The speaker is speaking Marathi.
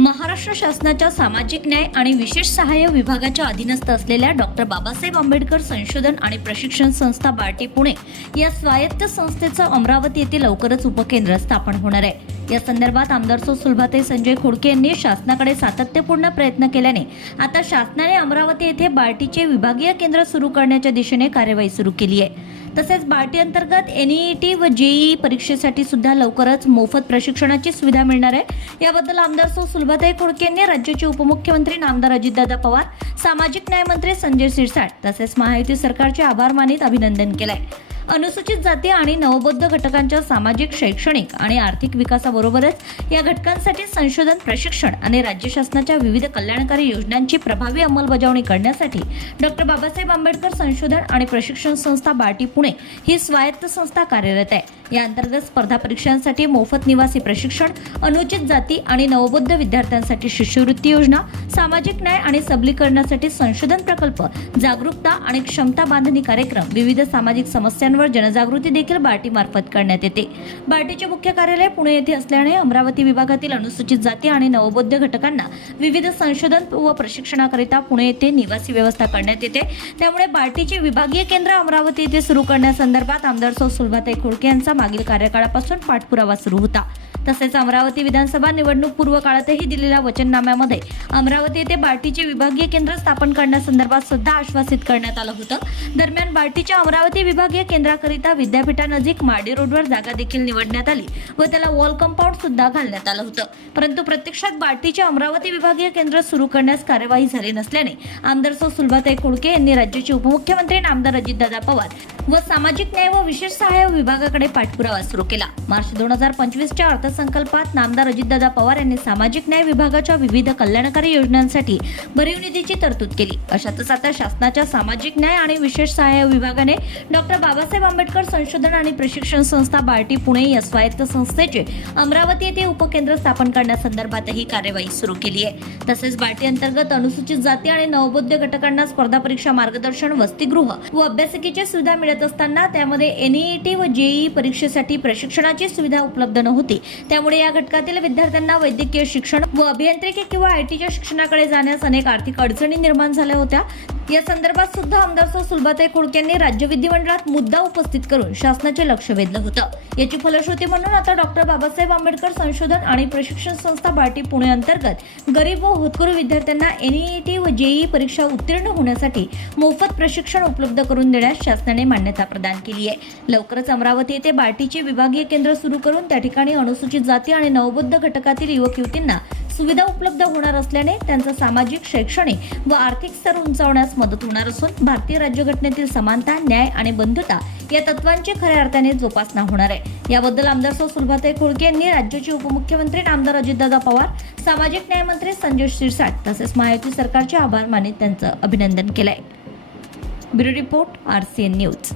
महाराष्ट्र शासनाच्या सामाजिक न्याय आणि विशेष सहाय्य विभागाच्या अधीनस्थ असलेल्या डॉक्टर बाबासाहेब आंबेडकर संशोधन आणि प्रशिक्षण संस्था बार्टी पुणे या स्वायत्त संस्थेचं अमरावती येथे लवकरच उपकेंद्र स्थापन होणार आहे. या संदर्भात आमदार सुलभाते संजय खोडके यांनी शासनाकडे सातत्यपूर्ण प्रयत्न केल्याने आता शासनाने अमरावती येथे बार्टीचे विभागीय केंद्र सुरू करण्याच्या दिशेने कार्यवाही सुरू केली आहे. तसेच बार्टी अंतर्गत एन ई टी व जेई परीक्षेसाठी सुद्धा लवकरच मोफत प्रशिक्षणाची सुविधा मिळणार आहे. याबद्दल आमदार सौ सुलभाताई खोडके यांनी राज्याचे उपमुख्यमंत्री नामदार अजितदादा पवार सामाजिक न्यायमंत्री संजय सिरसाट तसेच महायुती सरकारचे आभार मानित अभिनंदन आहे अनुसूचित जाती आणि नवबौद्ध घटकांच्या सामाजिक शैक्षणिक आणि आर्थिक विकासाबरोबरच या घटकांसाठी संशोधन प्रशिक्षण आणि राज्य शासनाच्या विविध कल्याणकारी योजनांची प्रभावी अंमलबजावणी करण्यासाठी डॉक्टर बाबासाहेब आंबेडकर संशोधन आणि प्रशिक्षण संस्था बार्टी पुणे ही स्वायत्त संस्था कार्यरत आहे. या अंतर्गत स्पर्धा परीक्षांसाठी मोफत निवासी प्रशिक्षण अनुचित जाती आणि नवबुद्ध विद्यार्थ्यांसाठी शिष्यवृत्ती योजना सामाजिक न्याय आणि सबलीकरणासाठी संशोधन प्रकल्प जागरूकता आणि क्षमता बांधणी कार्यक्रम विविध सामाजिक समस्यांवर जनजागृती देखील बार्टीमार्फत करण्यात येते. बार्टीचे मुख्य कार्यालय पुणे येथे असल्याने अमरावती विभागातील अनुसूचित जाती आणि नवबौद्ध घटकांना विविध संशोधन व प्रशिक्षणाकरिता पुणे येथे निवासी व्यवस्था करण्यात येते. त्यामुळे बार्टीचे विभागीय केंद्र अमरावती येथे सुरू करण्यासंदर्भात आमदार सौ सुलभाताई खोडके यांचा मागील कार्यकाळापासून पाठपुरावा सुरू होता. तसेच अमरावती विधानसभा निवडणूक पूर्व काळातही दिलेल्या वचननाम्यामध्ये अमरावती येथे बार्टीचे विभागीय केंद्र स्थापन करण्यासंदर्भात सुद्धा आश्वासित करण्यात आलं होतं. दरम्यान बार्टीच्या अमरावती विभागीय केंद्राकरिता विद्यापीठानजीक माडी रोडवर जागा देखील निवडण्यात आली व त्याला वॉल कंपाऊंड सुद्धा घालण्यात आलं होतं. परंतु प्रत्यक्षात बार्टीचे अमरावती विभागीय केंद्र सुरू करण्यास कार्यवाही झाली नसल्याने आमदार सौ सुलभाताई कुडके यांनी राज्याचे उपमुख्यमंत्री नामदार अजितदादा पवार व सामाजिक न्याय व विशेष सहाय्य विभागाकडे पाठपुरावा सुरू केला. मार्च दोन हजार पंचवीसच्या अर्थसंकल्पात नामदार अजितदादा पवार यांनी सामाजिक न्याय विभागाच्या विविध कल्याणकारी योजनांसाठी भरीव निधीची तरतूद केली. अशातच आता शासनाच्या सामाजिक न्याय आणि विशेष सहाय्य विभागाने डॉक्टर बाबासाहेब आंबेडकर संशोधन आणि प्रशिक्षण संस्था बार्टी पुणे या स्वायत्त संस्थेचे अमरावती येथे उपकेंद्र स्थापन करण्यासंदर्भातही कार्यवाही सुरू केली आहे. तसेच बार्टी अंतर्गत अनुसूचित जाती आणि नवबोध्य घटकांना स्पर्धा परीक्षा मार्गदर्शन वसतिगृह व अभ्यासिकेची सुविधा कार्यरत असताना त्यामध्ये एनईटी व जेईई परीक्षेसाठी प्रशिक्षणाची सुविधा उपलब्ध नव्हती. त्यामुळे या घटकातील विद्यार्थ्यांना वैद्यकीय शिक्षण व अभियांत्रिकी किंवा आयटीच्या शिक्षणाकडे जाण्यास अनेक आर्थिक अडचणी निर्माण झाल्या होत्या. या संदर्भात सुद्धा आमदार सौ सुलभाताई खोडके यांनी राज्य विधिमंडळात मुद्दा उपस्थित करून शासनाचे लक्ष वेधलं होतं. याची फलश्रुती म्हणून आता डॉक्टर बाबासाहेब आंबेडकर संशोधन आणि प्रशिक्षण संस्था बार्टी पुणे अंतर्गत गरीब व होतकरू विद्यार्थ्यांना एनईटी व जेईई परीक्षा उत्तीर्ण होण्यासाठी मोफत प्रशिक्षण उपलब्ध करून देण्यास शासनाने मान्यता प्रदान केली आहे. लवकरच अमरावती येथे बार्टीचे विभागीय केंद्र सुरू करून त्या ठिकाणी अनुसूचित जाती आणि नवबुद्ध घटकातील युवक युवतींना सुविधा उपलब्ध होणार असल्याने त्यांचा सामाजिक शैक्षणिक व आर्थिक स्तर उंचावण्यास मदत होणार असून भारतीय राज्यघटनेतील समानता न्याय आणि बंधुता या तत्वांची खऱ्या अर्थाने जोपासना होणार आहे. याबद्दल आमदार सौ सुलभाताई खोळके यांनी राज्याचे उपमुख्यमंत्री नामदार अजितदादा पवार सामाजिक न्याय मंत्री संजय शिरसाट तसेच महायुती सरकारचे आभार मानित त्यांचं अभिनंदन केलंय. Bureau report R C N news.